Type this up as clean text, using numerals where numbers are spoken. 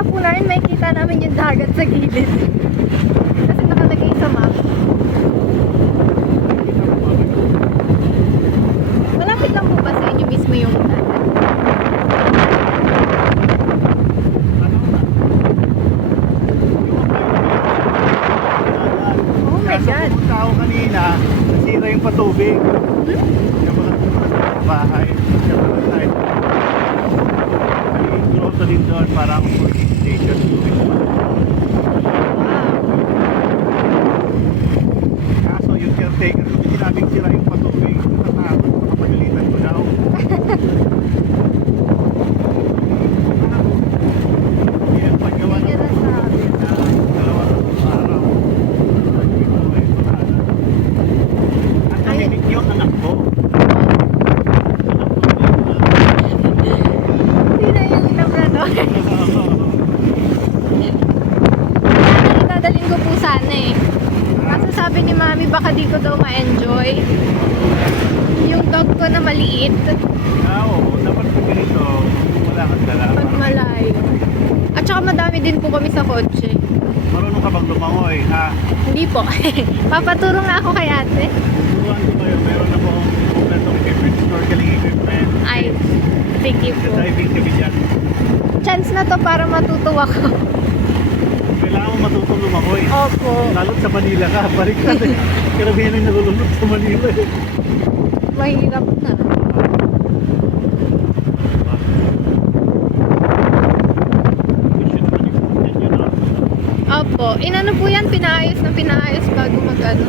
nga po namin, makikita namin yung dagat sa gilid. Kasi nakalagay sa map. Malapit lang po ba sa inyo mismo yung dagat? Oh my God! Pumunta ako kanina, nasira yung patubig. Yung mga bahay. Grocery din doon, parang police station. Kaso yung caretaker, kung sinabing sira yung patubig, natatakot, kapagalitan ko daw. Yan, paggawa Hindi ng ka nasabi. dalawang araw. At naminig yung anak ko. Hindi na yung labrador. Dadalhin ko po sana eh. Kaso sabi ni mami baka di ko daw ma-enjoy yung dog ko na maliit Oo, dapat pag ganito, wala kang dala. pag malayo. At saka madami din po kami sa kotse. Marunong ka bang lumangoy, ha? Hindi po. Papaturo nga ako kay ate. Turuan ko kayo, meron akong kompletong equipment, snorkeling equipment. Ay, thank you po. Diving kami dyan. Chance na to para matuto ako. Kailangan mo matutong lumangoy. Opo. Lalo't sa Manila ka, balik ka eh. Karamihan ay nalulunod sa Manila eh. Mahirap na. Opo. Inano po yan, pinaayos na pinaayos bago mag-ano.